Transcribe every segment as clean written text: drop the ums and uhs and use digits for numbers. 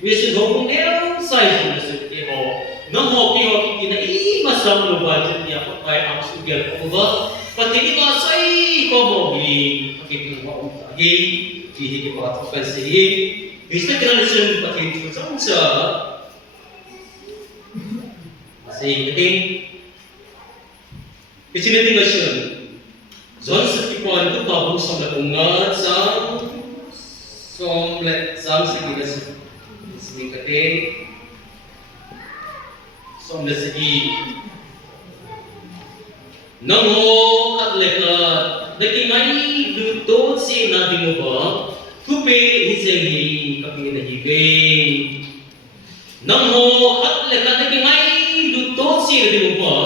vì sự hồng neo sai dùng là sự kỳ họ nó họ kỳ na ý mà xong rồi vào chân nhà có phải ăn sự kiện của vợ và thì cái nó sai có một gì cái thứ họ gì thì cái họ phải xử lý vì sự kiện là sự và thì chúng sống sợ gì cái Itinitigasyon. Zon sa tipon ito pa kung sa lapungat sa sige kate som sige nang ho katlekat nakingay luto si nabi mo ba kupe hisengi kapinahigay nang ho katlekat nakingay luto si nabi mo ba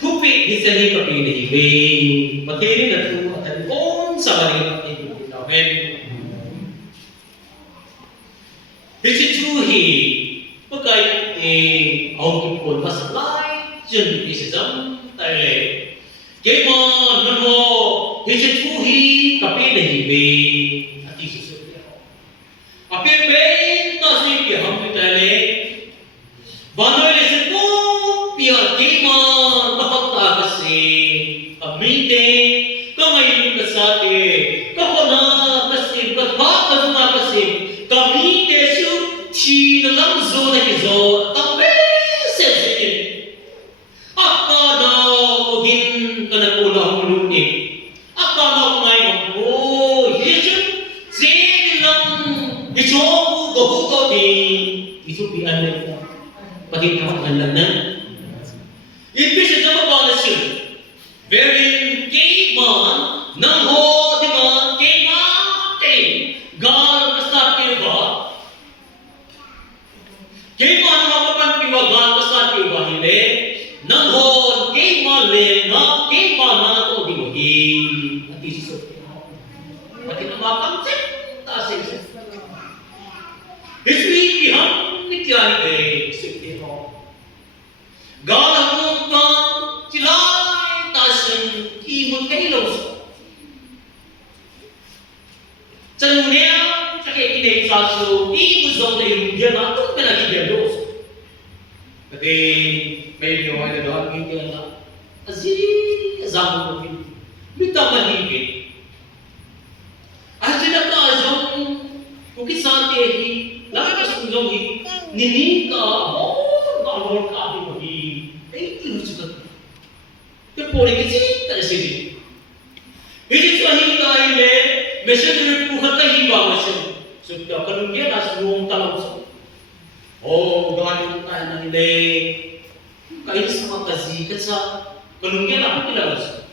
Tupi di sini kapinihigay. Matili na ito at ang sa maling ito namin. Disituhi, pagkay ang kipon masalay, dyan isisam tayo. Kaya man mo, disituhi kapinihigay at isusunod ako. Apipin, tas may kiham tayo. Banoy lesin po, piyat kima, Amite, kamayin ka sa atin, kapana kasim, katbaka na kasim, kamite siyo, chinalang zo na kizo, tabi sesitin. Akka na kogin ka na pula ang lunin, akka na kumain ako, yun, sige lang, ito ako, gahuto din, ito pian na ito, pati kapangalan na. Ibig sa mga siya, wherein came on, nang ho, di ba, came God kasat kayo ba? Came on, mapapanpiwa, God kasat kayo ba? Hindi. Nang ho, came on, came on, na ito, di mo, at isusok. Pati na makamsip, tasin siya. Iswiki, nityan, iswiki ho. God, ang mga, sila, imon kailos. Senunia sakit ini satu ibu zong dari dia nato kena dia dos. Tapi may orang ada doang ini lah. Aziz zamu ini. Minta mandiri. Aziz tak azam. Mungkin saat ini lagi masuk zong ini. Nini ka oh balor ka ini. Itu juga. Pori kisi tak sini. Ini suami kita ini, mesej puhat lagi bawa mesej. Sudah kalau dia dah semua tahu. Oh, ganun tayo na nila. Kayo sa mga kasi kalau dia nak tidak usah.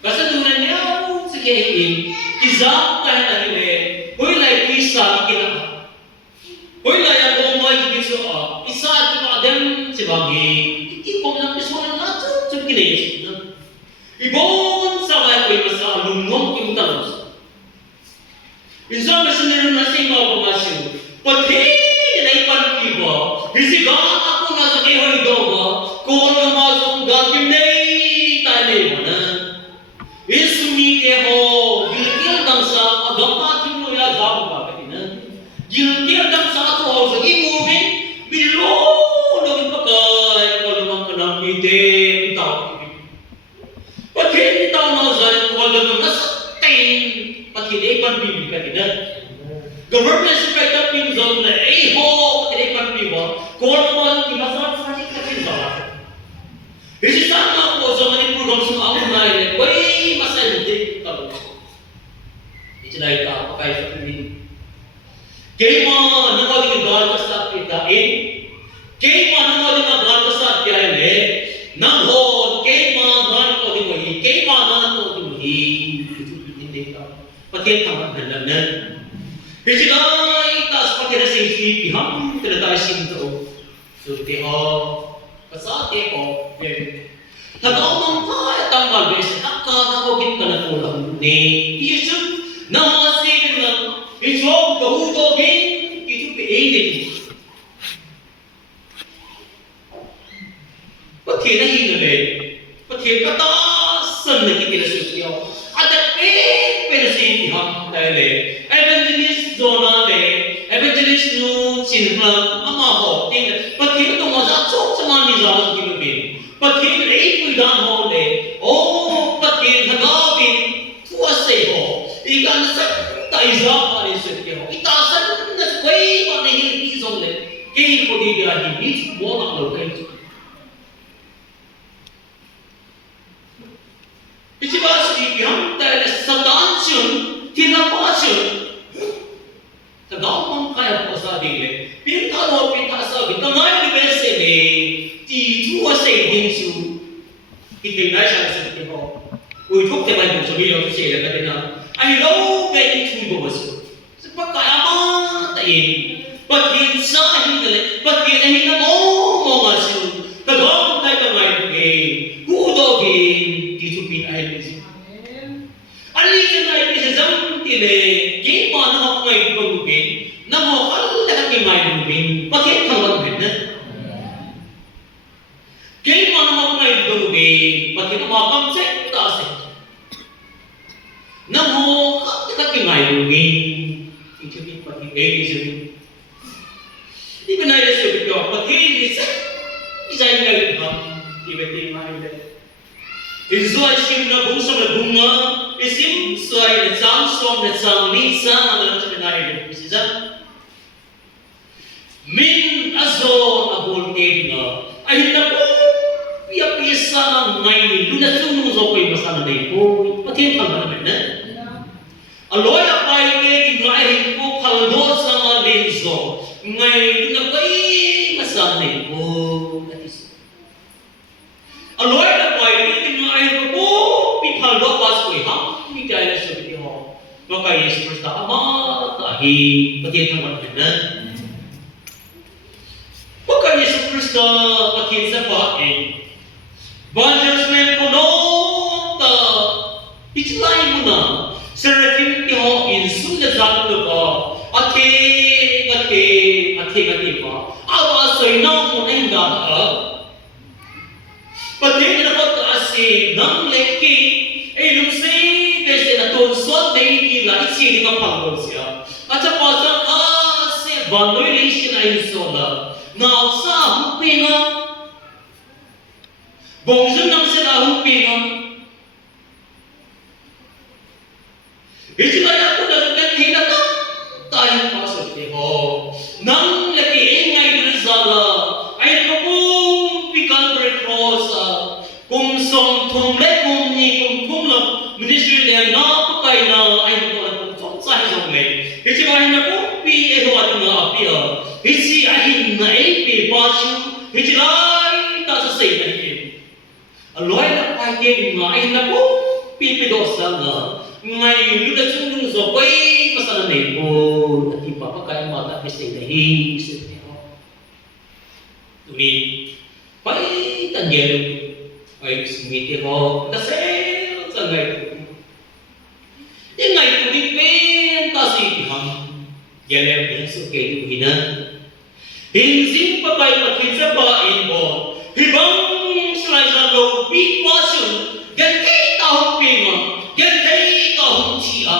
Kasi dunan niya sa kain, izam tayo na nila. Hoy lai isa kita. Hoy lai ako may kiso isa at makadam si bagi. Ipong lang personal nato sa kinayos. Ibon sa kaya ko yung sa alumnong yung talos. Isang mesin na siya mga pumasyo. Pati na ipanpiba, isigang ako na sa kayo doga, kung namasok gagim na tayo na. Isumike ho, gilkil dang sa agapatin mo ya zabu bagatin. Gilkil dang sa ato ho sa imovin, bilo naging pagkay, kalumang kanamite, tao. Pati kita nazar wala nang nasatain pati lepan bibi kanina. Government sector pin zone na ho pati lepan biba kung ano man kimasarap sa ating katindahan. Isi sama ko sa mga program sa ako na ile, way masaya din talo. Itinay ta pa kay sa pin. Kaya mo nagawin dal sa pitain. Kaya mo nagawin dal sa pitain nang ho kaya mo kay mana ko hindi ka pati tawag na lang kasi ay taas pati na safety ham tinatay sinto so te ho pasate ko tagaw man tayo tanggal bes nakaka git ka na kulang ni Yusuf na masig lang ito gahudogin ito piilin pati na hinalay pati kata san nakikilasosyo. At pinasihiham tayo evangelist zona evangelist no xin hơn mà họ tin bất kỳ nó mà ra chốt cho mà đi ra cái cái bên bất kỳ lấy người đàn họ để ô bất kỳ thằng đó bên thua sấy họ ý cái sân tại sao mà đi sấy họ ý ta sân nó quay mà đi đi giống này cái có đi ra thì ít mua nó được cái Ichi bahasa di pihak dari Satan cun, tidak bahasa. Tergampang kaya bahasa dia. Pintar ho pintar sa kita ngai di bese ni. Di tua sei hinsu. Kita ngai sa seperti ho. Ui thuk te mai bukan bila tu sei dah kena. Ai lo gay tu bahasa. Sebab kaya apa tak ini. Bagian sa hingle, bagian hingle mo masu. Tergampang kaya ngai ni. Kudo gay. Alisan ay pisasam tile, kaya paano ako may pagubin, na mo kalala kay may pagubin, bakit kawag na? Kaya paano ako may pagubin, bakit makamsay tasin? Na mo kalala kay may pagubin, isabihin pati isabihin. Di ba na yung sabi ko, bakit isa yung nalibang, iba-iba yung mga Izuai skim na bunga na bunga, isim suai na sang som na sang minsa ang dalam sebenarnya bisa. Min azor abul kedinga, ay na po pia pisa ang ngay luna sunung so ko'y masana na ipo, pati ang naman na. Aloy apay kedinga ay po kaldo sa mga benzo, ngay luna ko'y masana na ipo. Aloy apay ay po pipaldo pas ko ham ni kaya sa video maka Yesus Kristus ama tahi pati ang mga maka Yesus Kristus pati sa pain banjos men ko no ta itlay mo na serafim ti ho insul na zakto ko ate pa awa sa ina mo na hinda pati na ko si nang leki ay lumsi kasi na tonsot na hindi na isili ka pangol siya at sa pasang si violation ay sola na sa hupinga bongsun nang sila hupinga ito na ako na hinata tayo pasok niyo nang leki ingay rizala ay kapong pikal rekrosa kung song thong le kung ni kung thong la ministry le na pakai na ai ko la kung sai song le hichi ba na ko pi e ho at nga apia hichi ai na e pe ba chu hichi lai ta sa sei na ke aloi la pai ke nga ai na ko pi pe do sa nga ngai lu da chung lu so pai pasana nei ko ati pa pakai ma ta pe sei na hi se ne ho ni pai tan ge ay sumiti ho kasi sa ngay yung ngay ko di penta si ihang gelem din so kayo hina hinsin pa tayo patit sa bain mo hibang sila sa low big passion gan kayo tahong pinga gan kayo tahong siya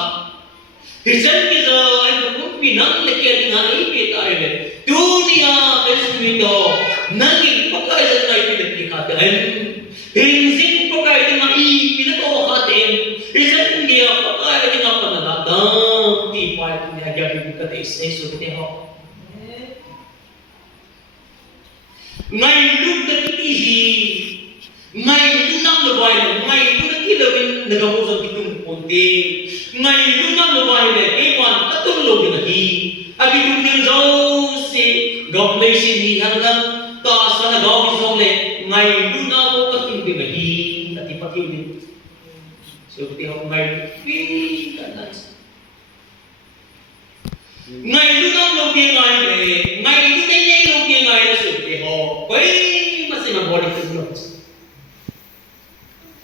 hisan kita ay kung pinang lekyan nga ipit ay dunia besmito naging pagkaisa tayo pinagpikatan Hinsin po kayo ng mga ipinato katin. Isang hindi ako kaya din ako nanatang. Di pa ito niyagagin ko kata isa-isa ko niya ako. Ngayon na kitihi. Ngayon ang labay na. Ngayon na kilawin nagamusang itong punti. Ngayon ang labay na. Ewan, katulog na hi. At itong nilzaw si Gawlay sinihan lang. Taas na nagawin sa ulit. Ngayon na ako katulog at ipakilin. So, pati ako ngayon, ngayon ang lupin ngayon ngayon na niya yung lupin ngayon, so, pati ako, masih mabulit sa Diyos.